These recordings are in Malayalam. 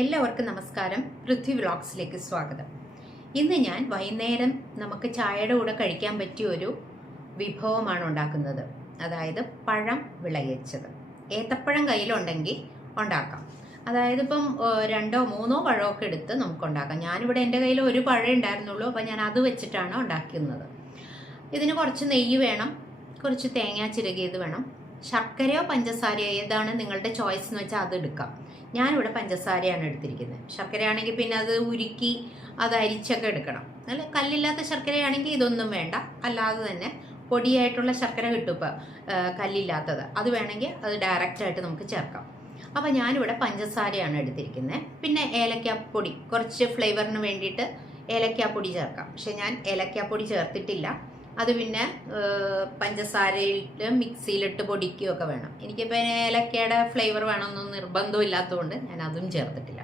എല്ലാവർക്കും നമസ്കാരം. പൃഥ്വി വ്ലോഗ്സിലേക്ക് സ്വാഗതം. ഇന്ന് ഞാൻ വൈകുന്നേരം നമുക്ക് ചായയുടെ കൂടെ കഴിക്കാൻ പറ്റിയ ഒരു വിഭവമാണ് ഉണ്ടാക്കുന്നത്. അതായത് പഴം വിളയിച്ചത്. ഏത്തപ്പഴം കയ്യിലുണ്ടെങ്കിൽ ഉണ്ടാക്കാം. അതായത് ഇപ്പം 2 or 3 പഴമൊക്കെ എടുത്ത് നമുക്ക് ഉണ്ടാക്കാം. ഞാനിവിടെ എൻ്റെ കയ്യിൽ ഒരു പഴം ഉണ്ടായിരുന്നുള്ളൂ, അപ്പം ഞാൻ അത് വെച്ചിട്ടാണ് ഉണ്ടാക്കുന്നത്. ഇതിന് കുറച്ച് നെയ്യ് വേണം, കുറച്ച് തേങ്ങ ചിരകിയത് വേണം, ശർക്കരയോ പഞ്ചസാരയോ ഏതാണ് നിങ്ങളുടെ ചോയ്സ് എന്ന് വെച്ചാൽ അത് എടുക്കാം. ഞാനിവിടെ പഞ്ചസാരയാണ് എടുത്തിരിക്കുന്നത്. ശർക്കരയാണെങ്കിൽ പിന്നെ അത് ഉരുക്കി അത് അരിച്ചൊക്കെ എടുക്കണം. അല്ല, കല്ലില്ലാത്ത ശർക്കരയാണെങ്കിൽ ഇതൊന്നും വേണ്ട, അല്ലാതെ തന്നെ പൊടിയായിട്ടുള്ള ശർക്കര കിട്ടും ഇപ്പം, കല്ലില്ലാത്തത്. അത് വേണമെങ്കിൽ അത് ഡയറക്റ്റായിട്ട് നമുക്ക് ചേർക്കാം. അപ്പം ഞാനിവിടെ പഞ്ചസാരയാണ് എടുത്തിരിക്കുന്നത്. പിന്നെ ഏലക്കാപ്പൊടി, കുറച്ച് ഫ്ലേവറിന് വേണ്ടിയിട്ട് ഏലക്കാപ്പൊടി ചേർക്കാം. പക്ഷെ ഞാൻ ഏലക്കാപ്പൊടി ചേർത്തിട്ടില്ല. അത് പിന്നെ പഞ്ചസാരയിൽ മിക്സിയിലിട്ട് പൊടിക്കുകയൊക്കെ വേണം. എനിക്കിപ്പോൾ ഏലക്കയുടെ ഫ്ലേവർ വേണമെന്നൊന്നും നിർബന്ധമില്ലാത്തതുകൊണ്ട് ഞാൻ അതും ചേർത്തിട്ടില്ല.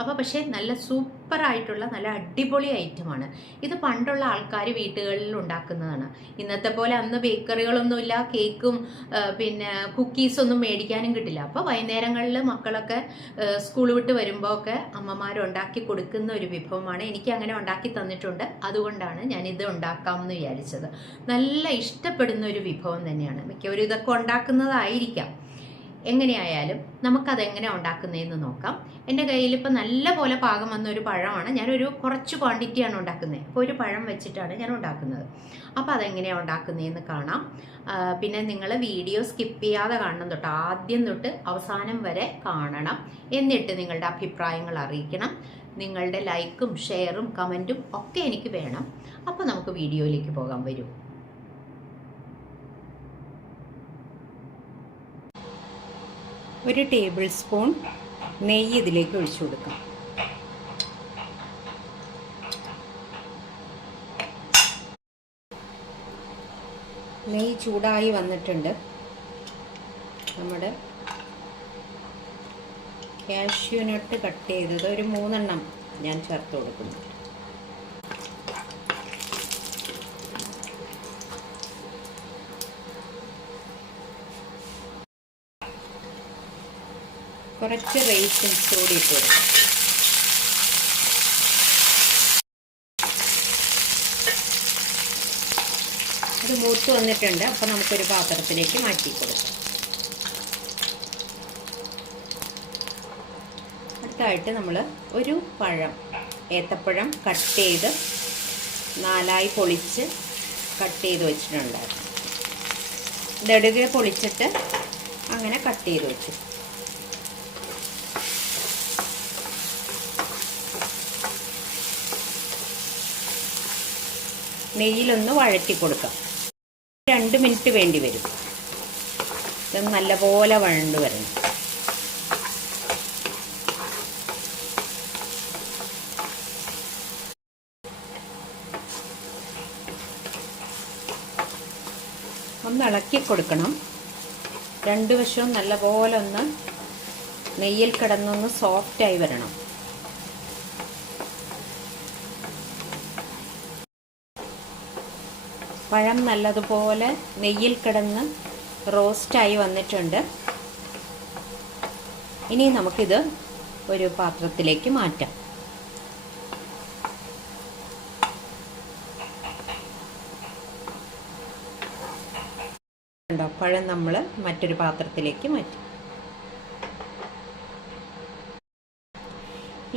അപ്പോൾ പക്ഷേ നല്ല സൂപ്പറായിട്ടുള്ള നല്ല അടിപൊളി ഐറ്റമാണ് ഇത്. പണ്ടുള്ള ആൾക്കാർ വീട്ടുകളിൽ ഉണ്ടാക്കുന്നതാണ്. ഇന്നത്തെ പോലെ അന്ന് ബേക്കറികളൊന്നുമില്ല, കേക്കും പിന്നെ കുക്കീസൊന്നും മേടിക്കാനും കിട്ടില്ല. അപ്പോൾ വൈകുന്നേരങ്ങളിൽ മക്കളൊക്കെ സ്കൂൾ വിട്ട് വരുമ്പോൾ ഒക്കെ അമ്മമാരുണ്ടാക്കി കൊടുക്കുന്ന ഒരു വിഭവമാണ്. എനിക്ക് അങ്ങനെ ഉണ്ടാക്കി തന്നിട്ടുണ്ട്. അതുകൊണ്ടാണ് ഞാനിത് ഉണ്ടാക്കാമെന്ന് വിചാരിച്ചത്. നല്ല ഇഷ്ടപ്പെടുന്ന ഒരു വിഭവം തന്നെയാണ്. മിക്കവരും ഇതൊക്കെ ഉണ്ടാക്കുന്നതായിരിക്കാം. എങ്ങനെയായാലും നമുക്കതെങ്ങനെ ഉണ്ടാക്കുന്നതെന്ന് നോക്കാം. എൻ്റെ കയ്യിൽ ഇപ്പം നല്ല പോലെ പാകം വന്ന ഒരു പഴമാണ്. ഞാനൊരു കുറച്ച് ക്വാണ്ടിറ്റിയാണ് ഉണ്ടാക്കുന്നത്. അപ്പോൾ ഒരു പഴം വെച്ചിട്ടാണ് ഞാൻ ഉണ്ടാക്കുന്നത്. അപ്പോൾ അതെങ്ങനെയാണ് ഉണ്ടാക്കുന്നതെന്ന് കാണാം. പിന്നെ നിങ്ങൾ വീഡിയോ സ്കിപ്പ് ചെയ്യാതെ കാണണം, തൊട്ട് ആദ്യം തൊട്ട് അവസാനം വരെ കാണണം. എന്നിട്ട് നിങ്ങളുടെ അഭിപ്രായങ്ങൾ അറിയിക്കണം. നിങ്ങളുടെ ലൈക്കും ഷെയറും കമൻറ്റും ഒക്കെ എനിക്ക് വേണം. അപ്പോൾ നമുക്ക് വീഡിയോയിലേക്ക് പോകാൻ വരും. ഒരു ടേബിൾ സ്പൂൺ നെയ്യ് ഇതിലേക്ക് ഒഴിച്ചു കൊടുക്കാം. നെയ്യ് ചൂടായി വന്നിട്ടുണ്ട്. നമ്മുടെ കാഷ്യൂ നട്ട് കട്ട് ചെയ്തത് ഒരു 3 എണ്ണം ഞാൻ ചേർത്ത് കൊടുക്കുന്നു. കുറച്ച് റൈസിൻസ് കൂടി ഇട്ട് കൊടുക്കാം. ഇത് മൂത്ത് വന്നിട്ടുണ്ട്. അപ്പോൾ നമുക്കൊരു പാത്രത്തിലേക്ക് മാറ്റി കൊടുക്കാം. അടുത്തായിട്ട് നമ്മൾ ഒരു ഏത്തപ്പഴം കട്ട് ചെയ്ത് 4ആയി പൊളിച്ച് കട്ട് ചെയ്ത് വെച്ചിട്ടുണ്ടായിരുന്നു. നെടുകെ പൊളിച്ചിട്ട് അങ്ങനെ കട്ട് ചെയ്ത് വെച്ചു. നെയ്യിലൊന്ന് വഴറ്റി കൊടുക്കാം. 2 മിനിറ്റ് വേണ്ടി വരും. ഇത് നല്ലപോലെ വഴണ്ട് വരണം. ഒന്ന് ഇളക്കി കൊടുക്കണം. 2 വശവും നല്ലപോലെ ഒന്ന് നെയ്യിൽ കിടന്നൊന്ന് സോഫ്റ്റായി വരണം. പഴം നല്ലതുപോലെ നെയ്യിൽ കിടന്ന് റോസ്റ്റായി വന്നിട്ടുണ്ട്. ഇനി നമുക്കിത് ഒരു പാത്രത്തിലേക്ക് മാറ്റാം. പഴം നമ്മൾ മറ്റൊരു പാത്രത്തിലേക്ക് മാറ്റി.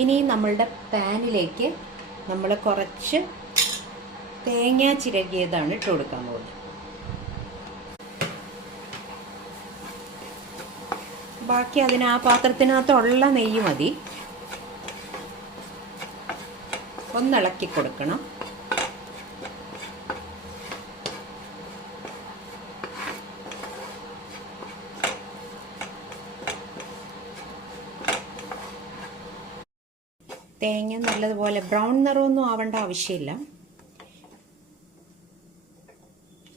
ഇനി നമ്മളുടെ പാനിലേക്ക് നമ്മൾ കുറച്ച് തേങ്ങ ചിരകിയതാണ് ഇട്ട് കൊടുക്കാൻ പോകുന്നത്. ബാക്കി അതിന് ആ പാത്രത്തിനകത്തുള്ള നെയ്യ് മതി. ഒന്നിളക്കി കൊടുക്കണം. തേങ്ങ നല്ലതുപോലെ ബ്രൗൺ നിറമൊന്നും ആവേണ്ട ആവശ്യമില്ല.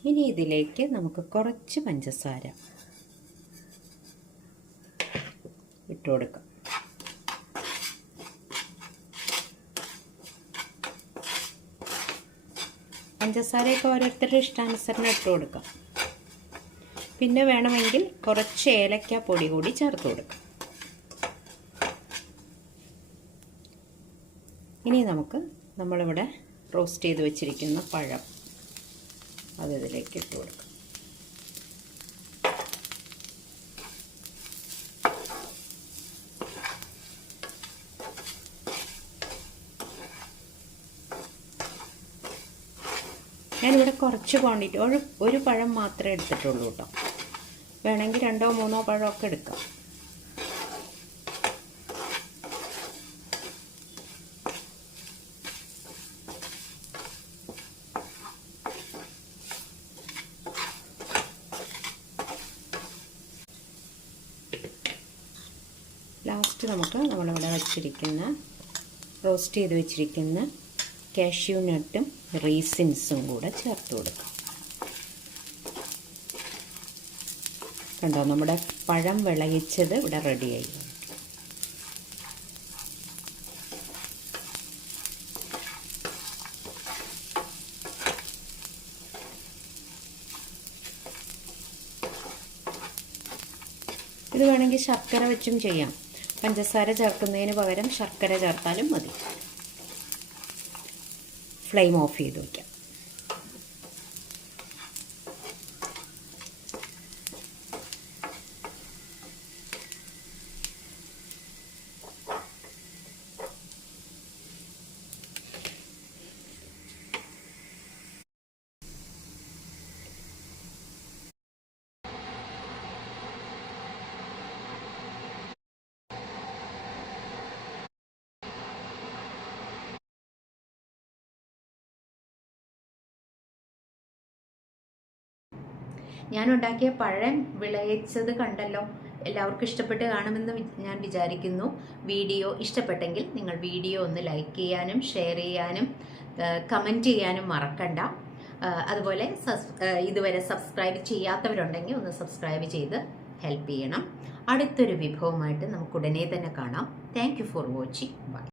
ഇനി ഇതിലേക്ക് നമുക്ക് കുറച്ച് പഞ്ചസാര ഇട്ട് കൊടുക്കാം. പഞ്ചസാരയൊക്കെ ഓരോരുത്തരുടെ ഇഷ്ടാനുസരണം ഇട്ട് കൊടുക്കാം. പിന്നെ വേണമെങ്കിൽ കുറച്ച് ഏലക്ക പൊടി കൂടി ചേർത്ത് കൊടുക്കാം. ഇനി നമുക്ക് നമ്മളിവിടെ റോസ്റ്റ് ചെയ്ത് വെച്ചിരിക്കുന്ന പഴം അതിലേക്ക് ഇട്ട് കൊടുക്കാം. ഞാനിവിടെ കുറച്ച് ക്വാണ്ടിറ്റി ഒരു പഴം മാത്രമേ എടുത്തിട്ടുള്ളൂ കേട്ടോ. വേണമെങ്കിൽ 2 or 3 പഴമൊക്കെ എടുക്കാം. ലാസ്റ്റ് നമുക്ക് നമ്മളിവിടെ വച്ചിരിക്കുന്ന റോസ്റ്റ് ചെയ്ത് വെച്ചിരിക്കുന്ന കാഷ്യൂ നട്ടും റീസിൻസും കൂടെ ചേർത്ത് കൊടുക്കാം. കണ്ടോ, നമ്മുടെ പഴം വിളയിച്ചത് ഇവിടെ റെഡിയായി. ഇത് വേണമെങ്കിൽ ശർക്കര വെച്ചും ചെയ്യാം. പഞ്ചസാര ചേർക്കുന്നതിന് പകരം ശർക്കര ചേർത്താലും മതി. ഫ്ലെയിം ഓഫ് ചെയ്ത് വയ്ക്കാം. ഞാനുണ്ടാക്കിയ പഴം വിളയിച്ചത് കണ്ടല്ലോ. എല്ലാവർക്കും ഇഷ്ടപ്പെട്ട് കാണുമെന്ന് ഞാൻ വിചാരിക്കുന്നു. വീഡിയോ ഇഷ്ടപ്പെട്ടെങ്കിൽ നിങ്ങൾ വീഡിയോ ഒന്ന് ലൈക്ക് ചെയ്യാനും ഷെയർ ചെയ്യാനും കമൻറ്റ് ചെയ്യാനും മറക്കണ്ട. അതുപോലെ ഇതുവരെ സബ്സ്ക്രൈബ് ചെയ്യാത്തവരുണ്ടെങ്കിൽ ഒന്ന് സബ്സ്ക്രൈബ് ചെയ്ത് ഹെൽപ്പ് ചെയ്യണം. അടുത്തൊരു വിഭവമായിട്ട് നമുക്ക് ഉടനെ തന്നെ കാണാം. Thank you for watching. By.